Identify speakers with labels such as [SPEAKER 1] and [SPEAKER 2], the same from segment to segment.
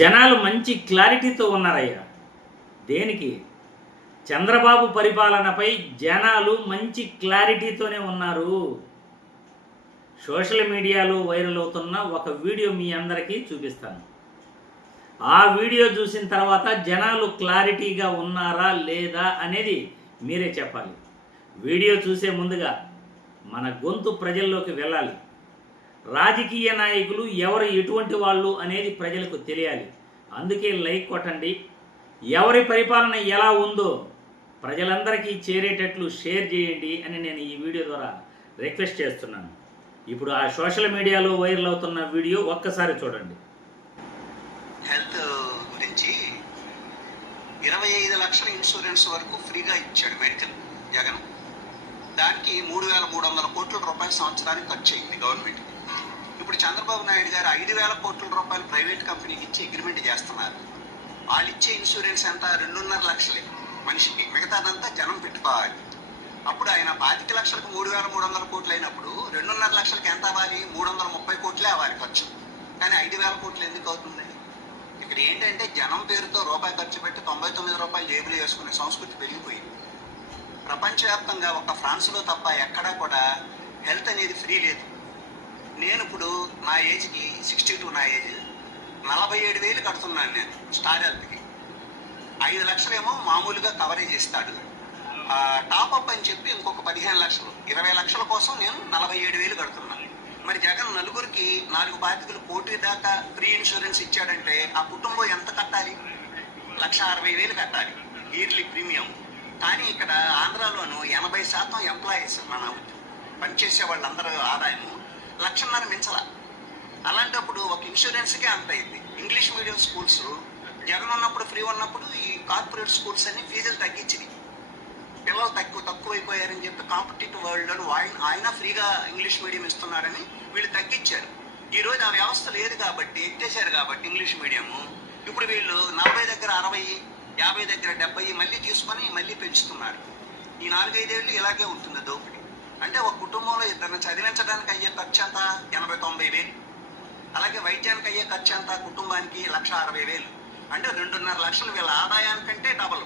[SPEAKER 1] జనాలు మంచి క్లారిటీతో ఉన్నారయ్యా. దేనికి? చంద్రబాబు పరిపాలనపై జనాలు మంచి క్లారిటీతోనే ఉన్నారు. సోషల్ మీడియాలో వైరల్ అవుతున్న ఒక వీడియో మీ అందరికీ చూపిస్తాను. ఆ వీడియో చూసిన తర్వాత జనాలు క్లారిటీగా ఉన్నారా లేదా అనేది మీరే చెప్పాలి. వీడియో చూసే ముందుగా మన గొంతు ప్రజల్లోకి వెళ్ళాలి. రాజకీయ నాయకులు ఎవరు ఎటువంటి వాళ్ళు అనేది ప్రజలకు తెలియాలి. అందుకే లైక్ కొట్టండి. ఎవరి పరిపాలన ఎలా ఉందో ప్రజలందరికీ చేరేటట్లు షేర్ చేయండి అని నేను ఈ వీడియో ద్వారా రిక్వెస్ట్ చేస్తున్నాను. ఇప్పుడు ఆ సోషల్ మీడియాలో వైరల్ అవుతున్న వీడియో ఒక్కసారి చూడండి.
[SPEAKER 2] హెల్త్ గురించి ఇరవై ఐదు లక్షల ఇన్సూరెన్స్ వరకు ఫ్రీగా ఇచ్చాడు మెడికల్ జగన్. దానికి మూడు వేల మూడు వందల కోట్ల రూపాయల సంవత్సరానికి ఖర్చు అయింది గవర్నమెంట్ ఇప్పుడు చంద్రబాబు నాయుడు గారు ఐదు వేల కోట్ల రూపాయలు ప్రైవేట్ కంపెనీకి ఇచ్చి అగ్రిమెంట్ చేస్తున్నారు. వాళ్ళు ఇచ్చే ఇన్సూరెన్స్ ఎంత? రెండున్నర లక్షలే మనిషికి. మిగతాదంతా జనం పెట్టుకోవాలి. అప్పుడు ఆయన పాతిక లక్షలకు మూడు వేల మూడు వందల కోట్లు అయినప్పుడు రెండున్నర లక్షలకు ఎంత అవ్వాలి? మూడు వందల ముప్పై కోట్లే అవ్వాలి ఖర్చు. కానీ ఐదు వేల కోట్లు ఎందుకు అవుతుంది? ఇక్కడ ఏంటంటే జనం పేరుతో రూపాయి ఖర్చు పెట్టి తొంభై తొమ్మిది రూపాయలు జేబులు వేసుకునే సంస్కృతి పెరిగిపోయింది. ప్రపంచవ్యాప్తంగా ఒక ఫ్రాన్స్లో తప్ప ఎక్కడా కూడా హెల్త్ అనేది ఫ్రీ లేదు. నేను ఇప్పుడు నా ఏజ్కి సిక్స్టీ టూ నా ఏజ్. నలభై ఏడు వేలు కడుతున్నాను నేను స్టార్ హెల్త్కి. ఐదు లక్షలేమో మామూలుగా కవరేజ్ ఇస్తాడు టాపప్ అని చెప్పి ఇంకొక పదిహేను లక్షలు. ఇరవై లక్షల కోసం నేను నలభై ఏడు వేలు కడుతున్నాను మరి జగన్ నలుగురికి నాలుగు బాధితులు కోటి దాకా ఫ్రీ ఇన్సూరెన్స్ ఇచ్చాడంటే ఆ కుటుంబం ఎంత కట్టాలి? లక్ష అరవై వేలు కట్టాలి ఇయర్లీ ప్రీమియం. కానీ ఇక్కడ ఆంధ్రాలోను ఎనభై శాతం ఎంప్లాయీస్ మన పనిచేసే వాళ్ళందరూ ఆదాయము. లక్షన్నర మించాల. అలాంటప్పుడు ఒక ఇన్సూరెన్స్కే అంత అయింది. ఇంగ్లీష్ మీడియం స్కూల్స్ జగన్ ఉన్నప్పుడు ఫ్రీ ఉన్నప్పుడు ఈ కార్పొరేట్ స్కూల్స్ అన్ని ఫీజులు తగ్గించింది పిల్లలు తక్కువ తక్కువ అయిపోయారని చెప్పి కాంపిటేటివ్ వరల్డ్లో ఆయన ఆయన ఫ్రీగా ఇంగ్లీష్ మీడియం ఇస్తున్నారని వీళ్ళు తగ్గించారు. ఈరోజు ఆ వ్యవస్థ లేదు కాబట్టి ఎత్తేసారు కాబట్టి ఇంగ్లీష్ మీడియము. ఇప్పుడు వీళ్ళు నలభై దగ్గర అరవై యాభై దగ్గర డెబ్బై మళ్ళీ తీసుకొని మళ్ళీ పెంచుతున్నారు. ఈ నాలుగైదేళ్ళు ఇలాగే ఉంటుంది దోపిడీ అంటే ఒక కుటుంబంలో ఇద్దరిని చదివించడానికి అయ్యే ఖర్చు ఎంత? ఎనభై తొంభై వేలు. అలాగే వైద్యానికి అయ్యే ఖర్చు ఎంత? కుటుంబానికి లక్ష అరవై వేలు. అంటే రెండున్నర లక్షలు వీళ్ళ ఆదాయానికంటే డబల్.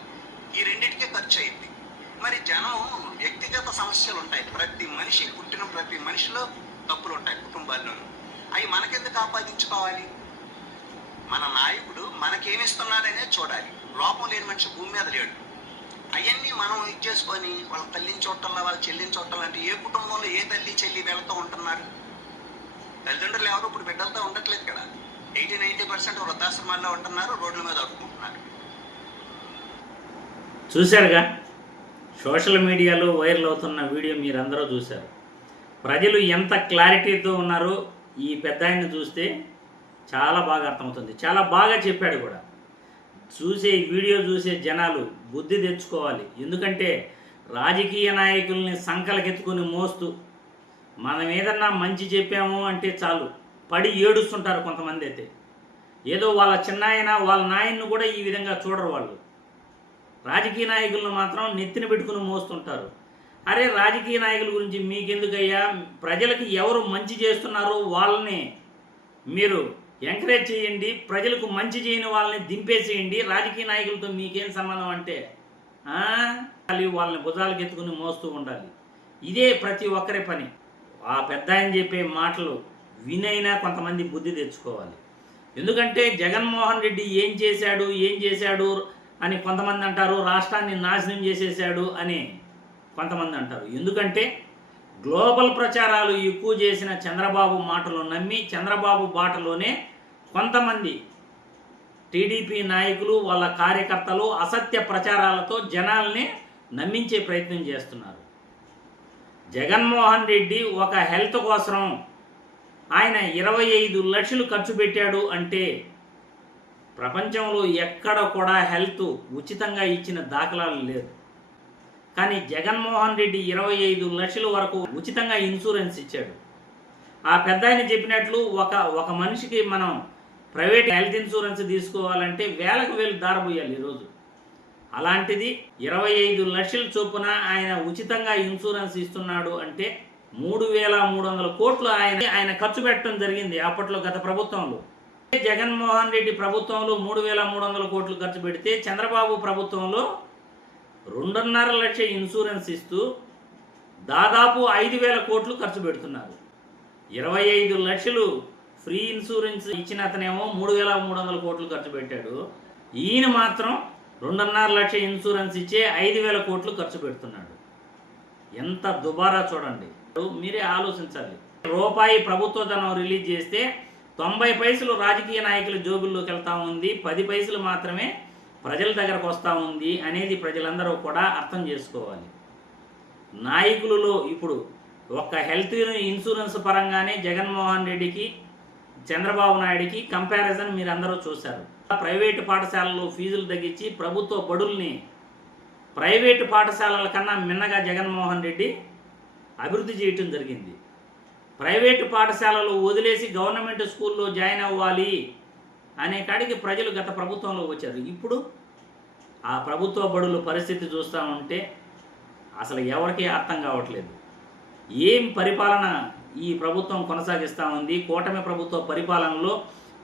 [SPEAKER 2] ఈ రెండింటికే ఖర్చు అయింది మరి జనం వ్యక్తిగత సమస్యలు ఉంటాయి. ప్రతి మనిషి పుట్టిన ప్రతి మనిషిలో తప్పులు ఉంటాయి కుటుంబాల్లో అవి మనకెందుకు ఆపాదించుకోవాలి? మన నాయకుడు మనకేమిస్తున్నాడనే చూడాలి. లోపం లేని మనిషి భూమి మీద లేడు. అవన్నీ మనం ఇచ్చేసుకొని వాళ్ళ తల్లిని చూడటంలా వాళ్ళ చెల్లిని చూడటం అంటే ఏ కుటుంబంలో ఏ తల్లి చెల్లి వీళ్ళతో ఉంటున్నారు? తల్లిదండ్రులు ఎవరు? ఇప్పుడు బిడ్డలతో ఉండట్లేదు కదా. ఎయిటీ నైంటీ పర్సెంట్ వృద్ధాశ్రమాల్లో ఉంటున్నారు రోడ్ల మీద అడుక్కుంటున్నారు.
[SPEAKER 1] చూశారుగా? సోషల్ మీడియాలో వైరల్ అవుతున్న వీడియో మీరందరూ చూశారు. ప్రజలు ఎంత క్లారిటీతో ఉన్నారో ఈ పెద్ద ఆయన్ని చూస్తే చాలా బాగా అర్థమవుతుంది. చాలా బాగా చెప్పాడు కూడా. చూసే వీడియో చూసే జనాలు బుద్ధి తెచ్చుకోవాలి. ఎందుకంటే రాజకీయ నాయకుల్ని సంకలకెత్తుకొని మోస్తూ మనం ఏదన్నా మంచి చెప్పాము అంటే చాలు పడి ఏడుస్తుంటారు కొంతమంది అయితే. ఏదో వాళ్ళ చిన్నాయన వాళ్ళ నాయన్ను కూడా ఈ విధంగా చూడరు వాళ్ళు. రాజకీయ నాయకులను మాత్రం నెత్తిన పెట్టుకుని మోస్తుంటారు. అరే రాజకీయ నాయకుల గురించి మీకెందుకయ్యా? ప్రజలకు ఎవరు మంచి చేస్తున్నారో వాళ్ళని మీరు ఎంకరేజ్ చేయండి ప్రజలకు మంచి చేయని వాళ్ళని దింపేసేయండి రాజకీయ నాయకులతో మీకేం సంబంధం అంటే వాళ్ళని భుజాలకు ఎత్తుకుని మోస్తూ ఉండాలి. ఇదే ప్రతి ఒక్కరి పని. ఆ పెద్ద ఆయన చెప్పే మాటలు వినైనా కొంతమంది బుద్ధి తెచ్చుకోవాలి. ఎందుకంటే జగన్మోహన్ రెడ్డి ఏం చేశాడు ఏం చేశాడు అని కొంతమంది అంటారు రాష్ట్రాన్ని నాశనం చేసేసాడు అని కొంతమంది అంటారు. ఎందుకంటే గ్లోబల్ ప్రచారాలు ఎక్కువ చేసిన చంద్రబాబు మాటలు నమ్మి చంద్రబాబు బాటలోనే కొంతమంది టీడీపీ నాయకులు వాళ్ళ కార్యకర్తలు అసత్య ప్రచారాలతో జనాల్ని నమ్మించే ప్రయత్నం చేస్తున్నారు. జగన్మోహన్ రెడ్డి ఒక హెల్త్ కోసం ఆయన ఇరవై ఐదు లక్షలు ఖర్చు పెట్టాడు అంటే ప్రపంచంలో ఎక్కడ కూడా హెల్త్ ఉచితంగా ఇచ్చిన దాఖలాలు లేదు. కానీ జగన్మోహన్ రెడ్డి ఇరవై ఐదు లక్షల వరకు ఉచితంగా ఇన్సూరెన్స్ ఇచ్చాడు. ఆ పెద్ద ఆయన చెప్పినట్లు ఒక ఒక మనిషికి మనం ప్రైవేట్ హెల్త్ ఇన్సూరెన్స్ తీసుకోవాలంటే వేలకు వేలు దారబోయాలి ఈరోజు. అలాంటిది ఇరవై ఐదు లక్షల చొప్పున ఆయన ఉచితంగా ఇన్సూరెన్స్ ఇస్తున్నాడు అంటే మూడు వేల మూడు వందల కోట్లు ఆయన ఆయన ఖర్చు పెట్టడం జరిగింది అప్పట్లో గత ప్రభుత్వంలో. జగన్మోహన్ రెడ్డి ప్రభుత్వంలో మూడు వేల మూడు వందల కోట్లు ఖర్చు పెడితే చంద్రబాబు ప్రభుత్వంలో రెండున్నర లక్ష ఇన్సూరెన్స్ ఇస్తూ దాదాపు ఐదు వేల కోట్లు ఖర్చు పెడుతున్నారు. ఇరవై ఐదు లక్షలు ఫ్రీ ఇన్సూరెన్స్ ఇచ్చిన అతనేమో మూడు వేల మూడు వందల కోట్లు ఖర్చు పెట్టాడు. ఈయన మాత్రం రెండున్నర లక్ష ఇన్సూరెన్స్ ఇచ్చే ఐదు వేల కోట్లు ఖర్చు పెడుతున్నాడు. ఎంత దుబారా చూడండి. మీరే ఆలోచించాలి. రూపాయి ప్రభుత్వ ధనం రిలీజ్ చేస్తే తొంభై పైసలు రాజకీయ నాయకుల జోబుల్లోకి వెళ్తా ఉంది. పది పైసలు మాత్రమే ప్రజల దగ్గరకు వస్తూ ఉంది అనేది ప్రజలందరూ కూడా అర్థం చేసుకోవాలి. నాయకులలో ఇప్పుడు ఒక్క హెల్త్ ఇన్సూరెన్స్ పరంగానే జగన్మోహన్ రెడ్డికి చంద్రబాబు నాయుడికి కంపారిజన్ మీరు అందరూ చూశారు. ప్రైవేటు పాఠశాలలో ఫీజులు తగ్గించి ప్రభుత్వ బడుల్ని ప్రైవేటు పాఠశాలల కన్నా మిన్నగా జగన్మోహన్ రెడ్డి అభివృద్ధి చేయటం జరిగింది. ప్రైవేటు పాఠశాలలు వదిలేసి గవర్నమెంట్ స్కూల్లో జాయిన్ అవ్వాలి అనే కాడికి ప్రజలు గత ప్రభుత్వంలో వచ్చారు. ఇప్పుడు ఆ ప్రభుత్వ బడుల పరిస్థితి చూస్తూ ఉంటే అసలు ఎవరికీ అర్థం కావట్లేదు. ఏం పరిపాలన ఈ ప్రభుత్వం కొనసాగిస్తూ ఉంది. కూటమి ప్రభుత్వ పరిపాలనలో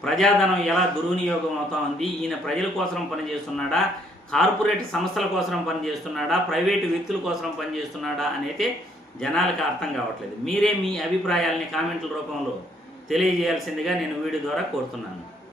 [SPEAKER 1] ప్రజాధనం ఎలా దుర్వినియోగం అవుతా ఉంది? ఈయన ప్రజల కోసం పనిచేస్తున్నాడా? కార్పొరేట్ సంస్థల కోసం పనిచేస్తున్నాడా? ప్రైవేటు వ్యక్తుల కోసం పనిచేస్తున్నాడా అనేది జనాలకు అర్థం కావట్లేదు. మీరే మీ అభిప్రాయాల్ని కామెంట్ల రూపంలో తెలియజేయాల్సిందిగా నేను వీడియో ద్వారా కోరుతున్నాను.